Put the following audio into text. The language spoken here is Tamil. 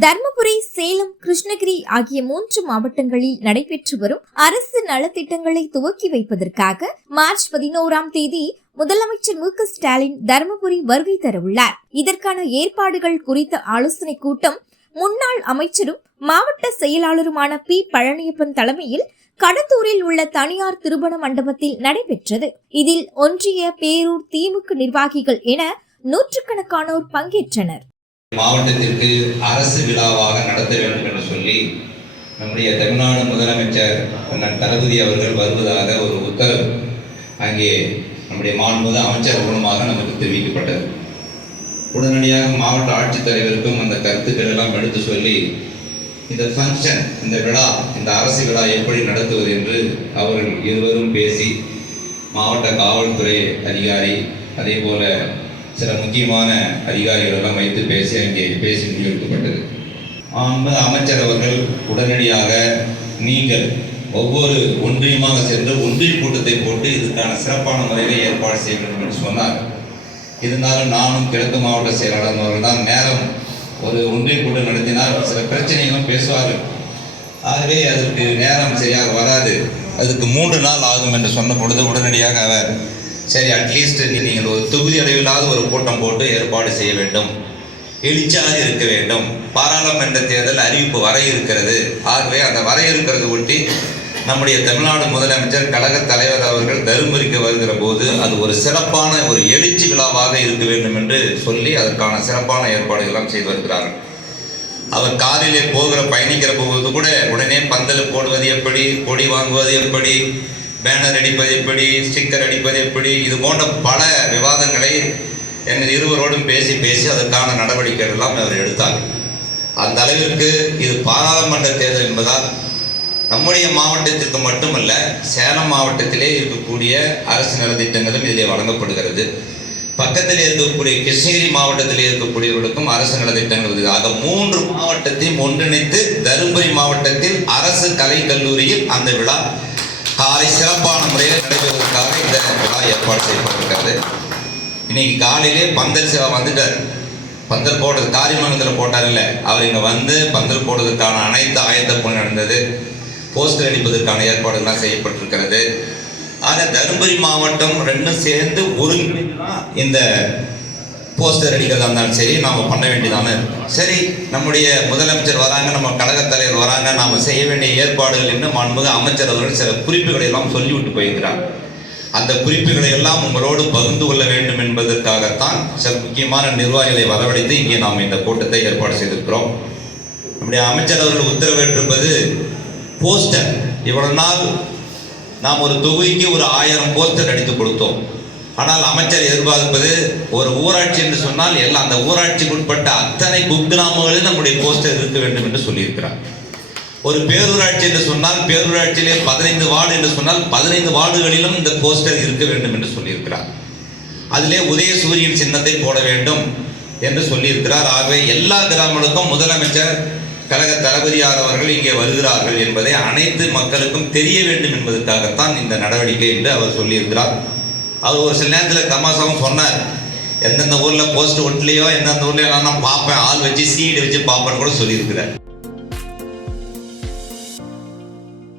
தர்மபுரி சேலம் கிருஷ்ணகிரி ஆகிய மூன்று மாவட்டங்களில் நடைபெற்று வரும் அரசு நலத்திட்டங்களை துவக்கி வைப்பதற்காக மார்ச் பதினோராம் தேதி முதலமைச்சர் மு ஸ்டாலின் தர்மபுரி வருகை தரவுள்ளார். இதற்கான ஏற்பாடுகள் குறித்த ஆலோசனைக் கூட்டம் முன்னாள் அமைச்சரும் மாவட்ட செயலாளருமான பி. பழனியப்பன் தலைமையில் கடத்தூரில் உள்ள தனியார் திருமண மண்டபத்தில் நடைபெற்றது. இதில் ஒன்றிய பேரூர் திமுக நிர்வாகிகள் என நூற்றுக்கணக்கானோர் பங்கேற்றனர். மாவட்டத்திற்கு அரசு விழாவாக நடத்த வேண்டும் என்று சொல்லி நம்முடைய தமிழ்நாடு முதலமைச்சர் அண்ணன் தளபதி அவர்கள் வருவதாக ஒரு உத்தரவு அங்கே நம்முடைய மாண்புமிகு அமைச்சர் மூலமாக நமக்கு தெரிவிக்கப்பட்டது. உடனடியாக மாவட்ட ஆட்சித்தலைவருக்கும் அந்த கருத்துக்கள் எல்லாம் எடுத்து சொல்லி இந்த ஃபங்க்ஷன் இந்த விழா இந்த அரசு விழா எப்படி நடத்துவது என்று அவர்கள் இருவரும் பேசி மாவட்ட காவல்துறை அதிகாரி அதே போல சில முக்கியமான அதிகாரிகளெல்லாம் வைத்து பேசி அங்கே பேசி முடிவெடுக்கப்பட்டது. மாண்புமிகு அமைச்சர் அவர்கள் உடனடியாக நீங்கள் ஒவ்வொரு ஒன்றியமாக சென்று ஒன்றிய கூட்டத்தை போட்டு இதுக்கான சிறப்பான முறையில் ஏற்பாடு செய்ய வேண்டும் என்று சொன்னார். இருந்தாலும் நானும் கிழக்கு மாவட்ட செயலாளர் அவர்கள் தான் நேரம் ஒரு ஒன்றிய கூட்டம் நடத்தினால் சில பிரச்சனைகளும் பேசுவார்கள். ஆகவே அதற்கு நேரம் சரியாக வராது. அதுக்கு மூன்று நாள் ஆகும் என்று சொன்ன பொழுது உடனடியாக அவர் சரி அட்லீஸ்ட் நீங்கள் ஒரு தொகுதி அளவிலாவது ஒரு கூட்டம் போட்டு ஏற்பாடு செய்ய வேண்டும். எழுச்சியாக இருக்க வேண்டும். பாராளுமன்ற தேர்தல் அறிவிப்பு வர இருக்கிறது. ஆகவே அந்த வர இருக்கிறது ஒட்டி நம்முடைய தமிழ்நாடு முதலமைச்சர் கழக தலைவர் அவர்கள் தருமபுரிக்கு வருகிற போது அது ஒரு சிறப்பான ஒரு எழுச்சி விழாவாக இருக்க வேண்டும் என்று சொல்லி அதற்கான சிறப்பான ஏற்பாடுகள்லாம் செய்து வருகிறார்கள். அவர் காரிலே போகிற பயணிக்கிற போது கூட உடனே பந்தல் போடுவது எப்படி கொடி வாங்குவது எப்படி பேனர் அடிப்பது எப்படி ஸ்டிக்கர் அடிப்பது எப்படி இது போன்ற பல விவாதங்களை எங்கள் இருவரோடும் பேசி பேசி அதற்கான நடவடிக்கைகள் எல்லாம் அவர் எடுத்தார். அந்த அளவிற்கு இது பாராளுமன்ற தேர்தல் என்பதால் நம்முடைய மாவட்டத்திற்கு மட்டுமல்ல சேலம் மாவட்டத்திலே இருக்கக்கூடிய அரசு நலத்திட்டங்களும் இதிலே வழங்கப்படுகிறது. பக்கத்தில் இருக்கக்கூடிய கிருஷ்ணகிரி மாவட்டத்தில் இருக்கக்கூடியவர்களுக்கும் அரசு நலத்திட்டங்கள் ஆக மூன்று மாவட்டத்தையும் ஒன்றிணைத்து தருமபுரி மாவட்டத்தில் அரசு கலை கல்லூரியில் அந்த விழா காலை சிறப்பான முறையில் நடைபெறுவதற்காக இந்த விழா ஏற்பாடு செய்யப்பட்டிருக்கிறது. இன்னைக்கு காலையிலே பந்தல் சேவை வந்துட்டார். பந்தல் போடுறது காரியமங்கலத்தில் போட்டார் இல்லை. அவர் இங்கே வந்து பந்தல் போடுவதற்கான அனைத்து ஆயத்த நடந்தது. போஸ்டர் அடிப்பதற்கான ஏற்பாடுகள்லாம் செய்யப்பட்டிருக்கிறது. ஆக தருமபுரி மாவட்டம் ரெண்டும் சேர்ந்து ஒருங்கிணைந்து இந்த போஸ்டர் அடிக்கிறதா இருந்தாலும் சரி நாம் பண்ண வேண்டியதானே சரி நம்முடைய முதலமைச்சர் வராங்க நம்ம கழகத் தலைவர் வராங்க நாம் செய்ய வேண்டிய ஏற்பாடுகள் என்ன? மாண்புமிகு அமைச்சர் அவர்கள் சில குறிப்புகளை எல்லாம் சொல்லிவிட்டு போயிருக்கிறார். அந்த குறிப்புகளை எல்லாம் உங்களோடு பகிர்ந்து கொள்ள வேண்டும் என்பதற்காகத்தான் சில முக்கியமான நிர்வாகிகளை வரவழைத்து இங்கே நாம் இந்த கூட்டத்தை ஏற்பாடு செய்திருக்கிறோம். நம்முடைய அமைச்சர் அவர்கள் உத்தரவிட்டிருப்பது போஸ்டர் இவ்வளவு நாள் நாம் ஒரு தொகுதிக்கு ஒரு ஆயிரம் போஸ்டர் அடித்து கொடுத்தோம். ஆனால் அமைச்சர் எதிர்பார்ப்பது ஒரு ஊராட்சி என்று சொன்னால் எல்லாம் அந்த ஊராட்சிக்கு உட்பட்ட அத்தனை குக்கிராமங்களில் நம்முடைய போஸ்டர் இருக்க வேண்டும் என்று சொல்லியிருக்கிறார். ஒரு பேரூராட்சி என்று சொன்னால் பேரூராட்சியிலே பதினைந்து வார்டு என்று சொன்னால் பதினைந்து வார்டுகளிலும் இந்த போஸ்டர் இருக்க வேண்டும் என்று சொல்லியிருக்கிறார். அதிலே உதய சூரியன் சின்னத்தை போட வேண்டும் என்று சொல்லியிருக்கிறார். ஆகவே எல்லா கிராமங்களுக்கும் முதலமைச்சர் கழக தளபதியார் அவர்கள் இங்கே வருகிறார்கள் என்பதை அனைத்து மக்களுக்கும் தெரிய வேண்டும் என்பதற்காகத்தான் இந்த நடவடிக்கை என்று அவர் சொல்லியிருக்கிறார். அவர் ஒரு சில நேரத்தில் தமாசாவும் சொன்னார் எந்தெந்த ஊரில் போஸ்ட் ஒட்டலையோ எந்தெந்த ஊர்லையோ நான் பார்ப்பேன். ஆள் வச்சு சீடு வச்சு பார்ப்பேன்னு கூட சொல்லியிருக்கிறார்.